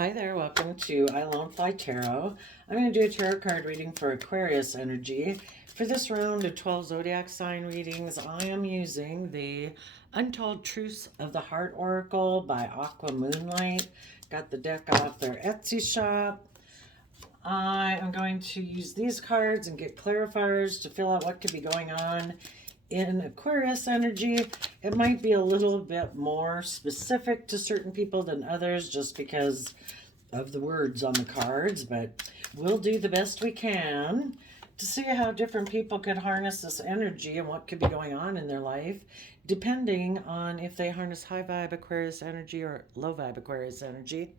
Hi there, welcome to I Lone Fly Tarot. I'm going to do a tarot card reading for Aquarius energy. For this round of 12 zodiac sign readings, I am using the Untold Truths of the Heart Oracle by Aqua Moonlight. Got the deck off their Etsy shop. I am going to use these cards and get clarifiers to fill out what could be going on in Aquarius energy. It might be a little bit more specific to certain people than others just because of the words on the cards, but we'll do the best we can to see how different people could harness this energy and what could be going on in their life, depending on if they harness high vibe Aquarius energy or low vibe Aquarius energy.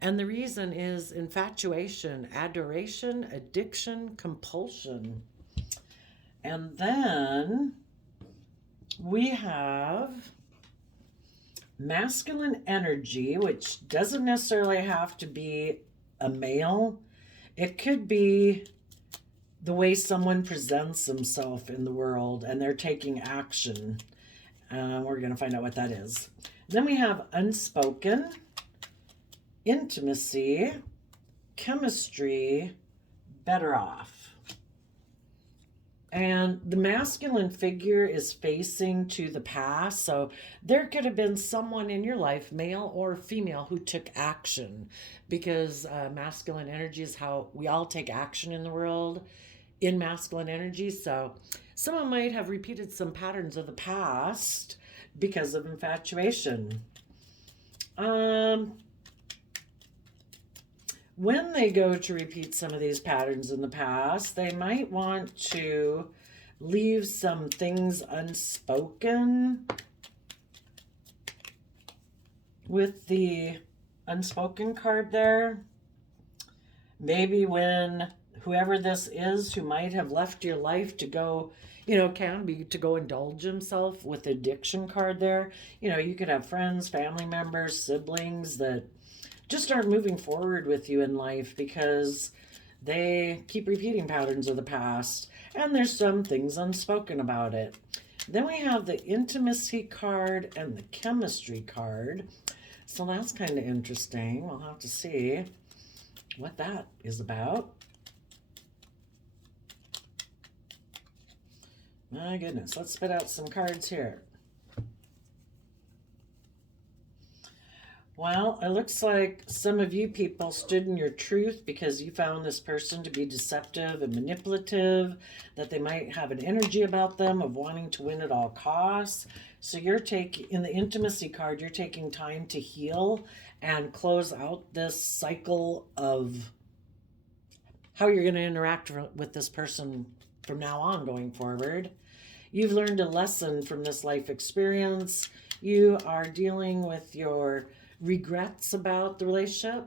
And the reason is infatuation, adoration, addiction, compulsion. And then we have masculine energy, which doesn't necessarily have to be a male. It could be the way someone presents themselves in the world and they're taking action. We're going to find out what that is. Then we have unspoken, intimacy, chemistry, better off. And the masculine figure is facing to the past. So there could have been someone in your life, male or female, who took action, because masculine energy is how we all take action in the world in masculine energy. So someone might have repeated some patterns of the past because of infatuation. When they go to repeat some of these patterns in the past, they might want to leave some things unspoken. With the unspoken card there, maybe when whoever this is who might have left your life to go, can be to go indulge himself with the addiction card there. You could have friends, family members, siblings that just aren't moving forward with you in life because they keep repeating patterns of the past, and there's some things unspoken about it. Then we have the intimacy card and the chemistry card. So that's kind of interesting. We'll have to see what that is about. My goodness, let's spit out some cards here. Well, it looks like some of you people stood in your truth because you found this person to be deceptive and manipulative, that they might have an energy about them of wanting to win at all costs. So you're taking, in the intimacy card, you're taking time to heal and close out this cycle of how you're going to interact with this person from now on going forward. You've learned a lesson from this life experience. You are dealing with your regrets about the relationship,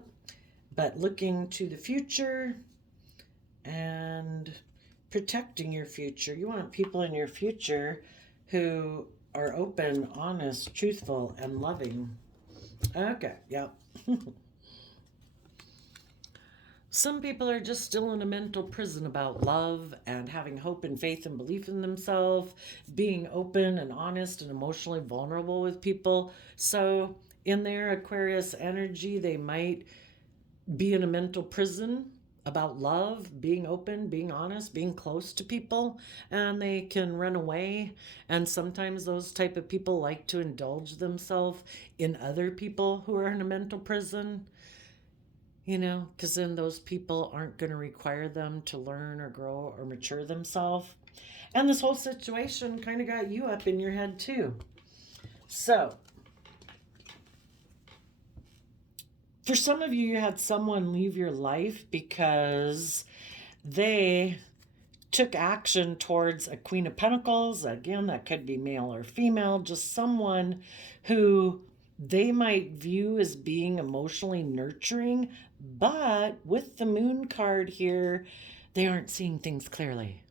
but looking to the future and protecting your future. You want people in your future who are open, honest, truthful, and loving. Okay, yep. Some people are just still in a mental prison about love and having hope and faith and belief in themselves, being open and honest and emotionally vulnerable with people. So in their Aquarius energy, they might be in a mental prison about love, being open, being honest, being close to people, and they can run away. And sometimes those type of people like to indulge themselves in other people who are in a mental prison, because then those people aren't going to require them to learn or grow or mature themselves. And this whole situation kind of got you up in your head too. So for some of you, you had someone leave your life because they took action towards a Queen of Pentacles. Again, that could be male or female, just someone who they might view as being emotionally nurturing, but with the Moon card here, they aren't seeing things clearly.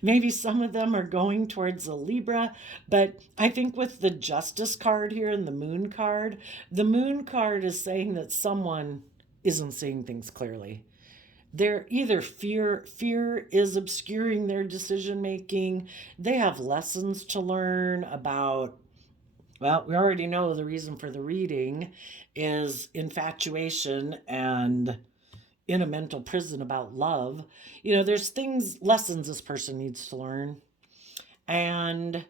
Maybe some of them are going towards a Libra, but I think with the Justice card here and the Moon card is saying that someone isn't seeing things clearly. They're either fear is obscuring their decision making. They have lessons to learn about Well, we already know the reason for the reading is infatuation and in a mental prison about love. There's lessons this person needs to learn. And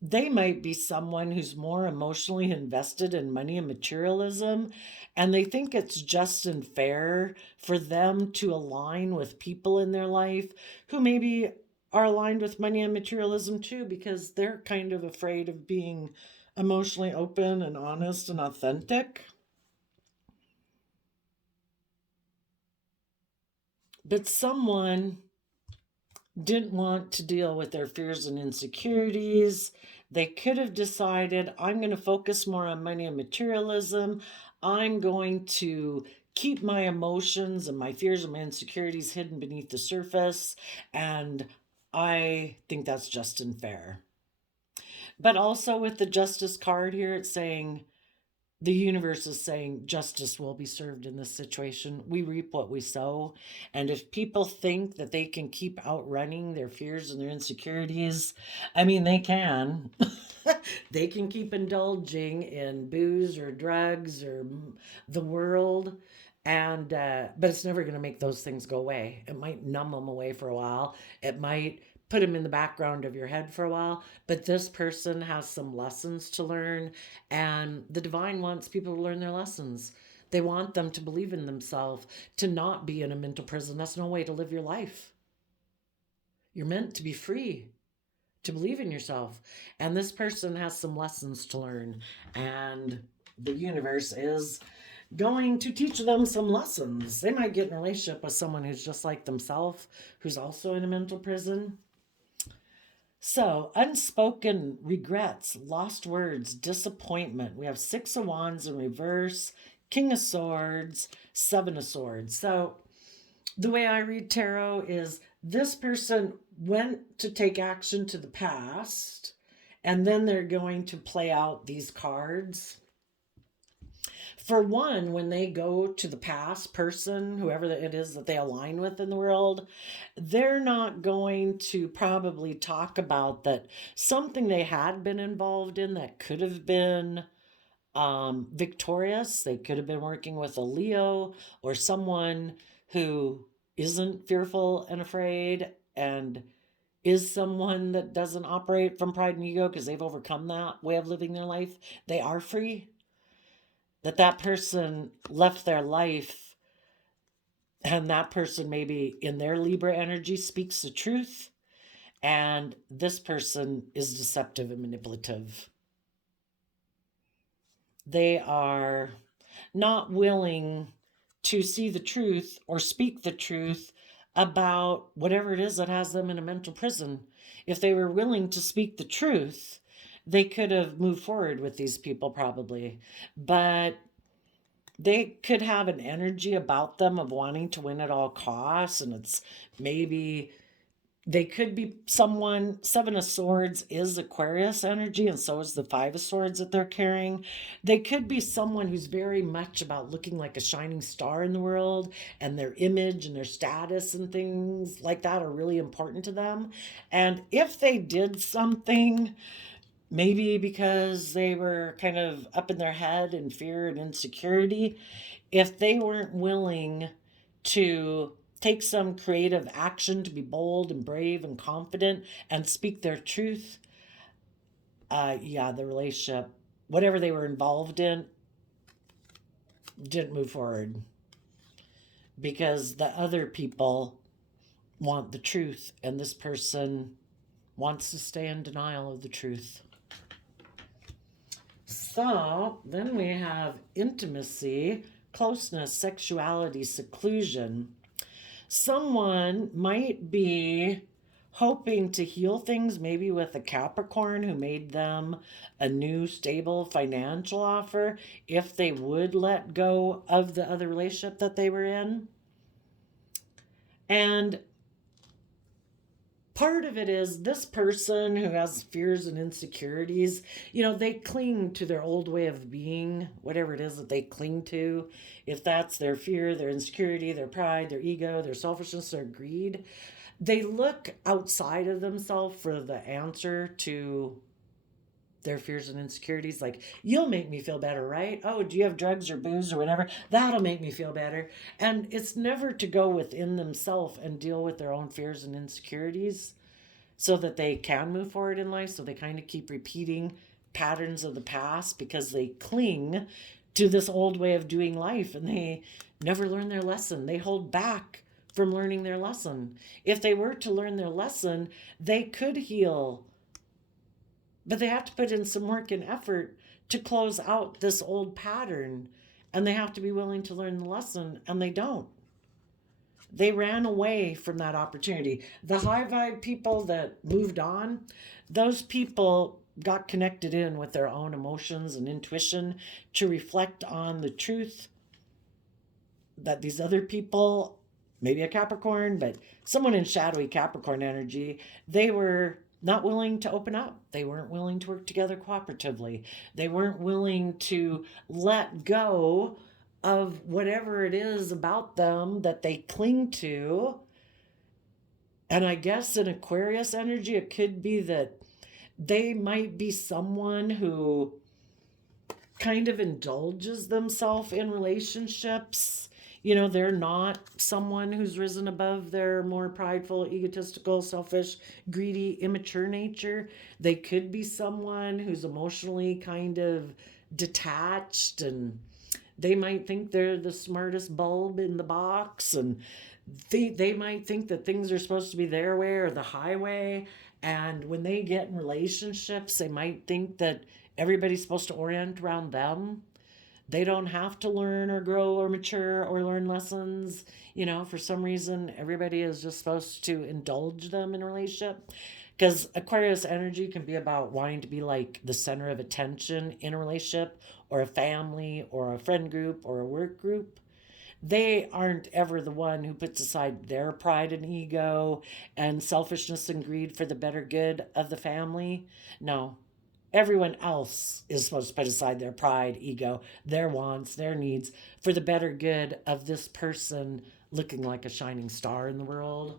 they might be someone who's more emotionally invested in money and materialism, and they think it's just and fair for them to align with people in their life who maybe are aligned with money and materialism too, because they're kind of afraid of being emotionally open and honest and authentic. But someone didn't want to deal with their fears and insecurities. They could have decided, I'm going to focus more on money and materialism. I'm going to keep my emotions and my fears and my insecurities hidden beneath the surface. And I think that's just and fair. But also with the justice card here, it's saying, the universe is saying justice will be served in this situation. We reap what we sow. And if people think that they can keep outrunning their fears and their insecurities, I mean, they can. They can keep indulging in booze or drugs or the world. And, but it's never going to make those things go away. It might numb them away for a while. It might put them in the background of your head for a while. But this person has some lessons to learn, and the divine wants people to learn their lessons. They want them to believe in themselves, to not be in a mental prison. That's no way to live your life. You're meant to be free, to believe in yourself. And this person has some lessons to learn. And the universe is going to teach them some lessons. They might get in a relationship with someone who's just like themselves, who's also in a mental prison. So, unspoken regrets, lost words, disappointment. We have Six of Wands in reverse, King of Swords, Seven of Swords. So, the way I read tarot is this person went to take action to the past, and then they're going to play out these cards. For one, when they go to the past person, whoever it is that they align with in the world, they're not going to probably talk about that something they had been involved in that could have been victorious. They could have been working with a Leo or someone who isn't fearful and afraid and is someone that doesn't operate from pride and ego because they've overcome that way of living their life. They are free. That person left their life, and that person maybe in their Libra energy speaks the truth, and this person is deceptive and manipulative. They are not willing to see the truth or speak the truth about whatever it is that has them in a mental prison. If they were willing to speak the truth, they could have moved forward with these people probably. But they could have an energy about them of wanting to win at all costs, and it's maybe they could be someone. Seven of Swords is Aquarius energy, and so is the Five of Swords that they're carrying. They could be someone who's very much about looking like a shining star in the world, and their image and their status and things like that are really important to them. And if they did something, maybe because they were kind of up in their head in fear and insecurity, if they weren't willing to take some creative action to be bold and brave and confident and speak their truth, the relationship, whatever they were involved in, didn't move forward because the other people want the truth and this person wants to stay in denial of the truth. So then we have intimacy, closeness, sexuality, seclusion. Someone might be hoping to heal things, maybe with a Capricorn who made them a new stable financial offer if they would let go of the other relationship that they were in. And part of it is this person who has fears and insecurities, they cling to their old way of being, whatever it is that they cling to. If that's their fear, their insecurity, their pride, their ego, their selfishness, their greed, they look outside of themselves for the answer to their fears and insecurities. Like, you'll make me feel better, right? Oh, do you have drugs or booze or whatever? That'll make me feel better. And it's never to go within themselves and deal with their own fears and insecurities so that they can move forward in life. So they kind of keep repeating patterns of the past because they cling to this old way of doing life and they never learn their lesson. They hold back from learning their lesson. If they were to learn their lesson, they could heal, but they have to put in some work and effort to close out this old pattern, and they have to be willing to learn the lesson, and they don't. They ran away from that opportunity. The high vibe people that moved on, those people got connected in with their own emotions and intuition to reflect on the truth that these other people, maybe a Capricorn, but someone in shadowy Capricorn energy, they were not willing to open up. They weren't willing to work together cooperatively. They weren't willing to let go of whatever it is about them that they cling to. And I guess in Aquarius energy, it could be that they might be someone who kind of indulges themselves in relationships. You know, they're not someone who's risen above their more prideful, egotistical, selfish, greedy, immature nature. They could be someone who's emotionally kind of detached, and they might think they're the smartest bulb in the box, and they might think that things are supposed to be their way or the highway. And when they get in relationships, they might think that everybody's supposed to orient around them. They don't have to learn or grow or mature or learn lessons. You know, for some reason, everybody is just supposed to indulge them in a relationship. Because Aquarius energy can be about wanting to be like the center of attention in a relationship or a family or a friend group or a work group. They aren't ever the one who puts aside their pride and ego and selfishness and greed for the better good of the family. No, everyone else is supposed to put aside their pride, ego, their wants, their needs for the better good of this person looking like a shining star in the world.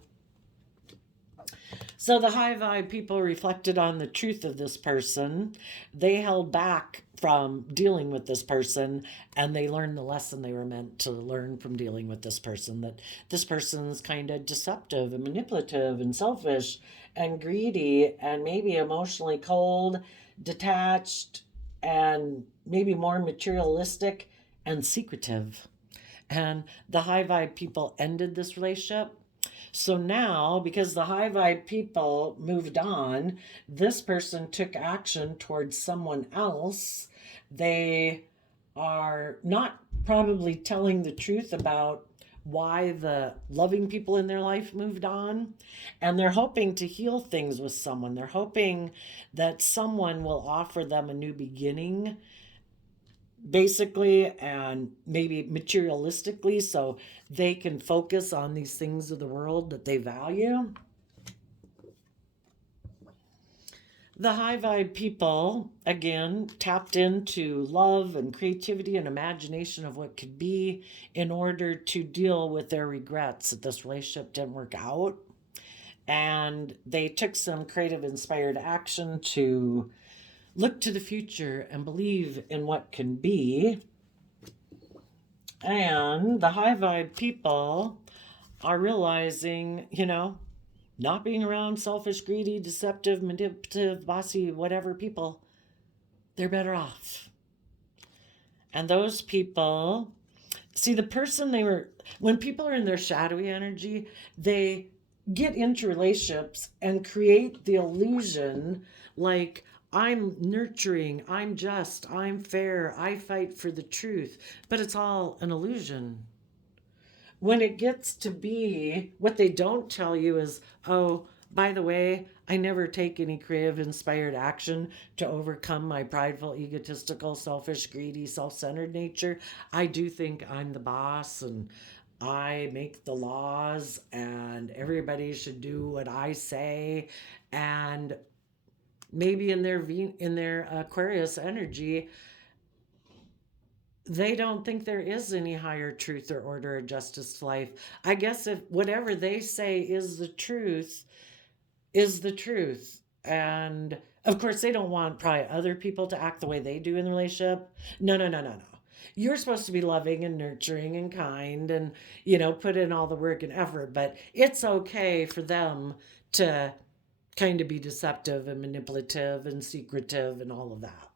So the high vibe people reflected on the truth of this person. They held back from dealing with this person, and they learned the lesson they were meant to learn from dealing with this person, that this person's kind of deceptive and manipulative and selfish and greedy and maybe emotionally cold, detached, and maybe more materialistic and secretive. And the high vibe people ended this relationship. So now, because the high vibe people moved on, this person took action towards someone else. They are not probably telling the truth about why the loving people in their life moved on. And they're hoping to heal things with someone. They're hoping that someone will offer them a new beginning, basically, and maybe materialistically, so they can focus on these things of the world that they value. The high vibe people, again, tapped into love and creativity and imagination of what could be in order to deal with their regrets that this relationship didn't work out. And they took some creative, inspired action to look to the future and believe in what can be. And the high vibe people are realizing, you know, not being around selfish, greedy, deceptive, manipulative, bossy, whatever people, they're better off. And those people, see, the person they were, when people are in their shadowy energy, they get into relationships and create the illusion like, I'm nurturing, I'm just, I'm fair, I fight for the truth. But it's all an illusion. When it gets to be, what they don't tell you is, oh, by the way, I never take any creative, inspired action to overcome my prideful, egotistical, selfish, greedy, self-centered nature. I do think I'm the boss and I make the laws and everybody should do what I say. And maybe in their Aquarius energy, they don't think there is any higher truth or order or justice to life. I guess if whatever they say is the truth, and Of course, they don't want probably other people to act the way they do in the relationship. No, no, no, no, no. You're supposed to be loving and nurturing and kind and, put in all the work and effort, but it's okay for them to kind of be deceptive and manipulative and secretive and all of that.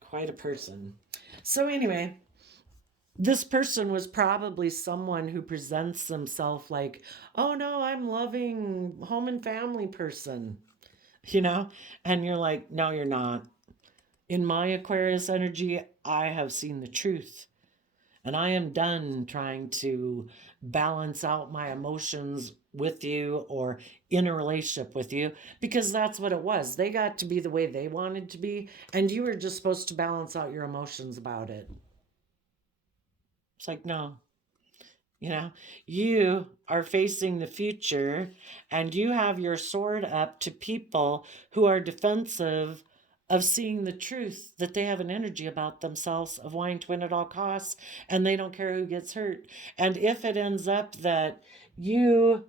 Quite a person. So, anyway, this person was probably someone who presents themselves like, oh no, I'm loving home and family person, you know? And you're like, no, you're not. In my Aquarius energy, I have seen the truth. And I am done trying to balance out my emotions with you or in a relationship with you because that's what it was. They got to be the way they wanted to be, and you were just supposed to balance out your emotions about it. It's like, no, you know, you are facing the future and you have your sword up to people who are defensive of seeing the truth, that they have an energy about themselves of wanting to win at all costs and they don't care who gets hurt. And if it ends up that you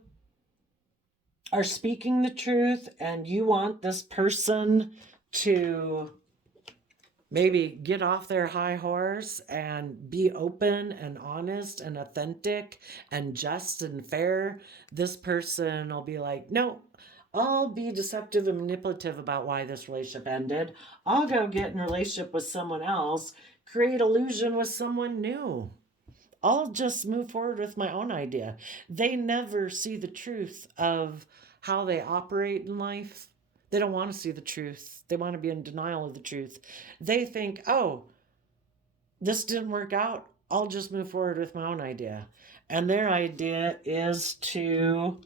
are speaking the truth and you want this person to maybe get off their high horse and be open and honest and authentic and just and fair, this person will be like, no, I'll be deceptive and manipulative about why this relationship ended. I'll go get in a relationship with someone else, create illusion with someone new. I'll just move forward with my own idea. They never see the truth of how they operate in life. They don't want to see the truth. They want to be in denial of the truth. They think, oh, this didn't work out. I'll just move forward with my own idea. And their idea is to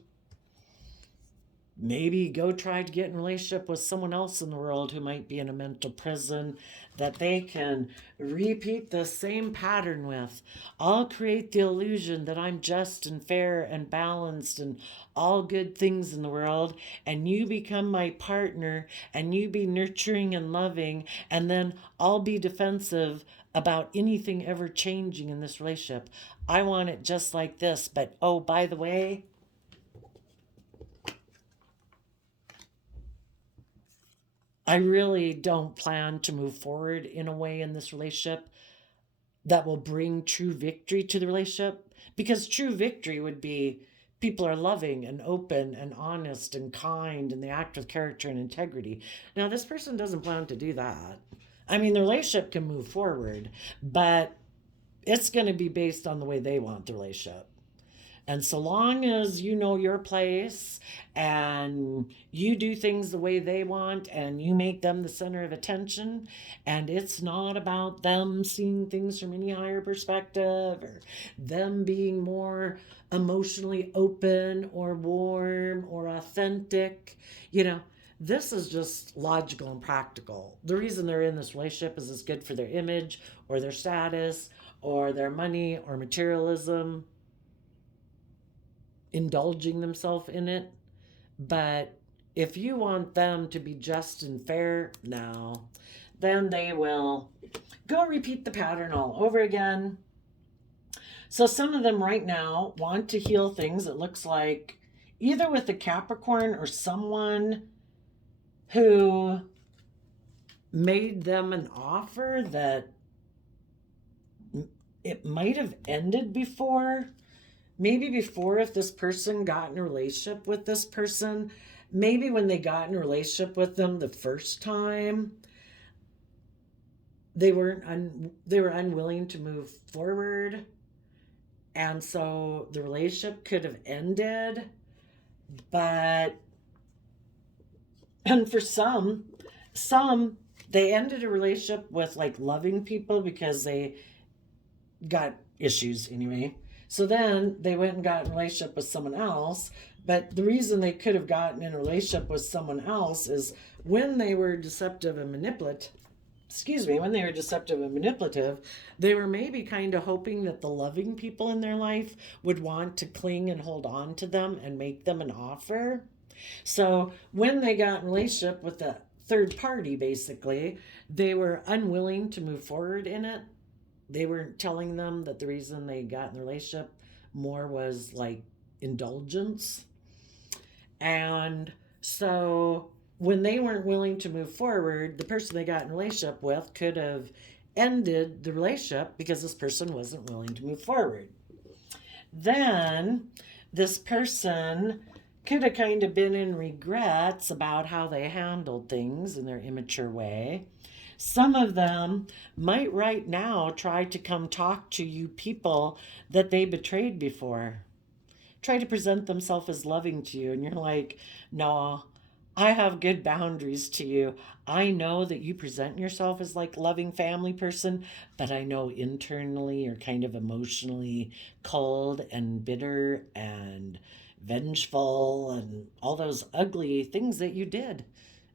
maybe go try to get in a relationship with someone else in the world who might be in a mental prison that they can repeat the same pattern with. I'll create the illusion that I'm just and fair and balanced and all good things in the world, and you become my partner and you be nurturing and loving, and then I'll be defensive about anything ever changing in this relationship. I want it just like this, but oh, by the way, I really don't plan to move forward in a way in this relationship that will bring true victory to the relationship, because true victory would be people are loving and open and honest and kind and they act with character and integrity. Now, this person doesn't plan to do that. I mean, the relationship can move forward, but it's going to be based on the way they want the relationship. And so long as you know your place and you do things the way they want and you make them the center of attention, and it's not about them seeing things from any higher perspective or them being more emotionally open or warm or authentic, this is just logical and practical. The reason they're in this relationship is it's good for their image or their status or their money or materialism, indulging themselves in it. But if you want them to be just and fair now, then they will go repeat the pattern all over again. So some of them right now want to heal things. It looks like either with the Capricorn or someone who made them an offer that it might have ended before. Maybe before, if this person got in a relationship with this person, maybe when they got in a relationship with them the first time, they were unwilling to move forward, and so the relationship could have ended. But and for some they ended a relationship with like loving people because they got issues anyway. So then they went and got in a relationship with someone else. But the reason they could have gotten in a relationship with someone else is when they were deceptive and manipulative, they were maybe kind of hoping that the loving people in their life would want to cling and hold on to them and make them an offer. So when they got in a relationship with the third party, basically, they were unwilling to move forward in it. They weren't telling them that the reason they got in the relationship more was like indulgence. And so when they weren't willing to move forward, the person they got in a relationship with could have ended the relationship because this person wasn't willing to move forward. Then this person could have kind of been in regrets about how they handled things in their immature way. Some of them might right now try to come talk to you people that they betrayed before, try to present themselves as loving to you, and you're like, no, I have good boundaries to you. I know that you present yourself as like loving family person, but I know internally you're kind of emotionally cold and bitter and vengeful and all those ugly things that you did.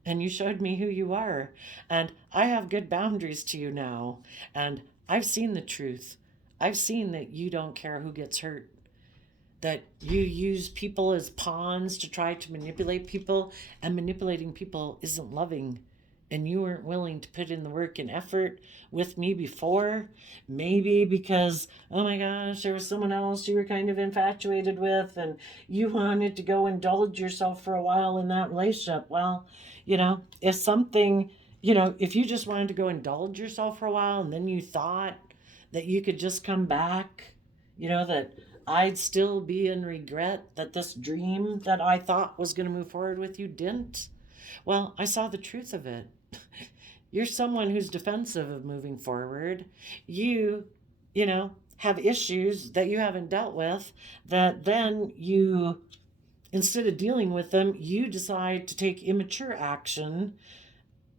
And you showed me who you are. And I have good boundaries to you now. And I've seen the truth. I've seen that you don't care who gets hurt, that you use people as pawns to try to manipulate people, and manipulating people isn't loving. And you weren't willing to put in the work and effort with me before, maybe because, oh my gosh, there was someone else you were kind of infatuated with, and you wanted to go indulge yourself for a while in that relationship. Well, if something, if you just wanted to go indulge yourself for a while and then you thought that you could just come back, that I'd still be in regret that this dream that I thought was going to move forward with you didn't. Well, I saw the truth of it. You're someone who's defensive of moving forward. You have issues that you haven't dealt with, that then you, instead of dealing with them, you decide to take immature action,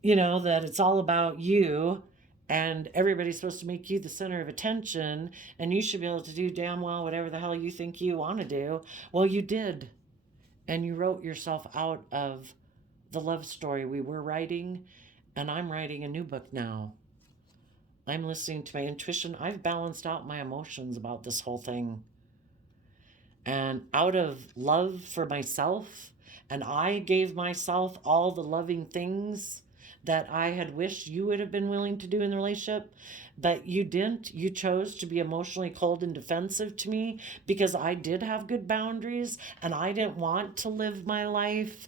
that it's all about you and everybody's supposed to make you the center of attention, and you should be able to do damn well whatever the hell you think you want to do. Well, you did. And you wrote yourself out of the love story we were writing, and I'm writing a new book now. I'm listening to my intuition. I've balanced out my emotions about this whole thing. And out of love for myself, and I gave myself all the loving things that I had wished you would have been willing to do in the relationship, but you didn't. You chose to be emotionally cold and defensive to me because I did have good boundaries, and I didn't want to live my life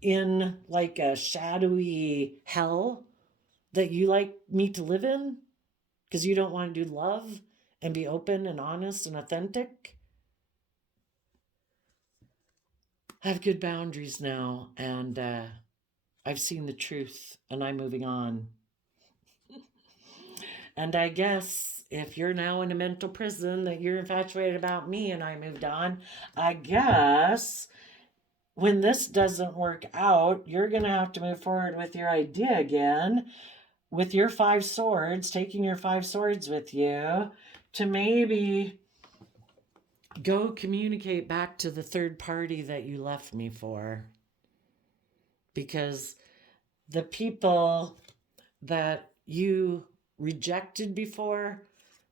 in like a shadowy hell that you like me to live in, because you don't want to do love and be open and honest and authentic. I have good boundaries now, and I've seen the truth, and I'm moving on. And I guess if you're now in a mental prison that you're infatuated about me and I moved on, I guess when this doesn't work out, you're going to have to move forward with your idea again, with your 5 swords, taking your 5 swords with you to maybe go communicate back to the third party that you left me for. Because the people that you rejected before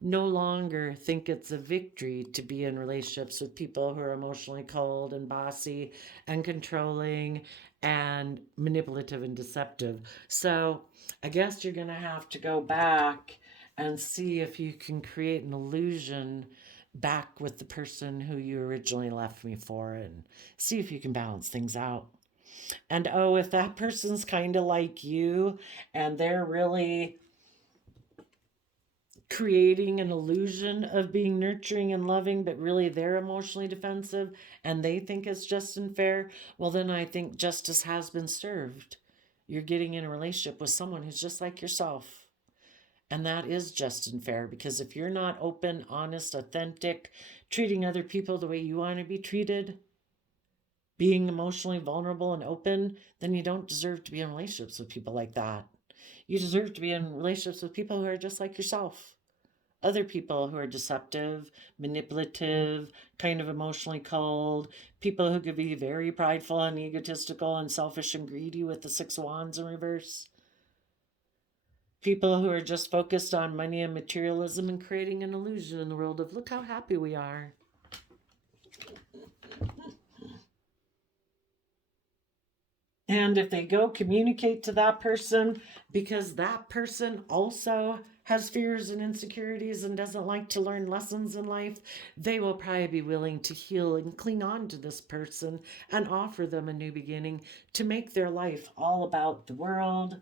no longer think it's a victory to be in relationships with people who are emotionally cold and bossy and controlling and manipulative and deceptive. So I guess you're going to have to go back and see if you can create an illusion back with the person who you originally left me for, and see if you can balance things out. And oh, if that person's kind of like you and they're really creating an illusion of being nurturing and loving, but really they're emotionally defensive and they think it's just and fair, well, then I think justice has been served. You're getting in a relationship with someone who's just like yourself. And that is just and fair, because if you're not open, honest, authentic, treating other people the way you want to be treated, being emotionally vulnerable and open, then you don't deserve to be in relationships with people like that. You deserve to be in relationships with people who are just like yourself. Other people who are deceptive, manipulative, kind of emotionally cold, people who could be very prideful and egotistical and selfish and greedy with the 6 of Wands in reverse. People who are just focused on money and materialism and creating an illusion in the world of, look how happy we are. And if they go communicate to that person, because that person also has fears and insecurities and doesn't like to learn lessons in life, they will probably be willing to heal and cling on to this person and offer them a new beginning to make their life all about the world.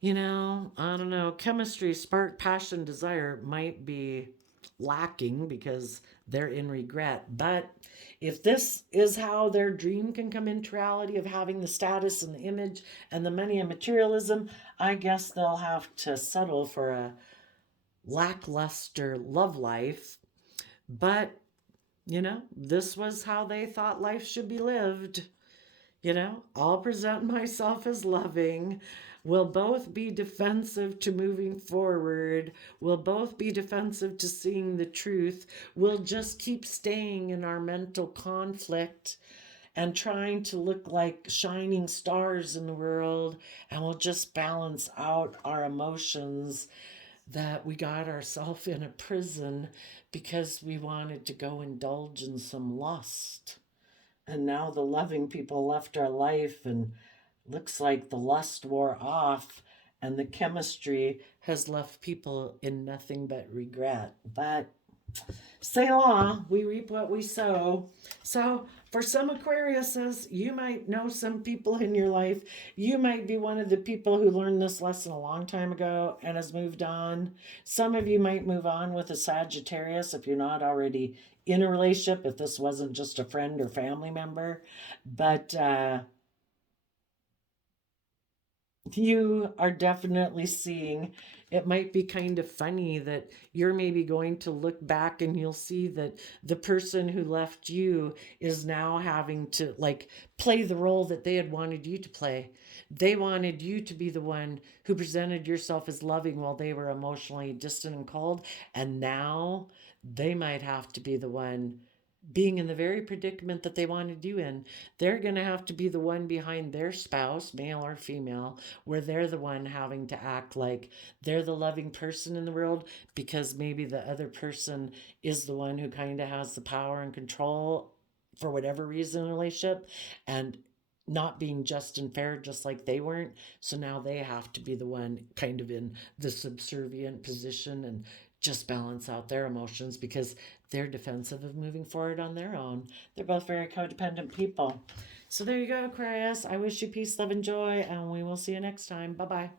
You know, I don't know. Chemistry, spark, passion, desire might be lacking because they're in regret. But if this is how their dream can come into reality of having the status and the image and the money and materialism, I guess they'll have to settle for a lackluster love life. But, you know, this was how they thought life should be lived. You know, I'll present myself as loving. We'll both be defensive to moving forward. We'll both be defensive to seeing the truth. We'll just keep staying in our mental conflict and trying to look like shining stars in the world. And we'll just balance out our emotions that we got ourselves in a prison because we wanted to go indulge in some lust. And now the loving people left our life, and looks like the lust wore off, and the chemistry has left people in nothing but regret. But say la, we reap what we sow. So for some Aquariuses, you might know some people in your life. You might be one of the people who learned this lesson a long time ago and has moved on. Some of you might move on with a Sagittarius if you're not already in a relationship, if this wasn't just a friend or family member. But you are definitely seeing, it might be kind of funny that you're maybe going to look back and you'll see that the person who left you is now having to like play the role that they had wanted you to play. They wanted you to be the one who presented yourself as loving while they were emotionally distant and cold, and now they might have to be the one being in the very predicament that they wanted you in. They're going to have to be the one behind their spouse, male or female, where they're the one having to act like they're the loving person in the world because maybe the other person is the one who kind of has the power and control for whatever reason in a relationship, and not being just and fair just like they weren't. So now they have to be the one kind of in the subservient position and just balance out their emotions because they're defensive of moving forward on their own. They're both very codependent people. So there you go, Aquarius. I wish you peace, love, and joy, and we will see you next time. Bye bye.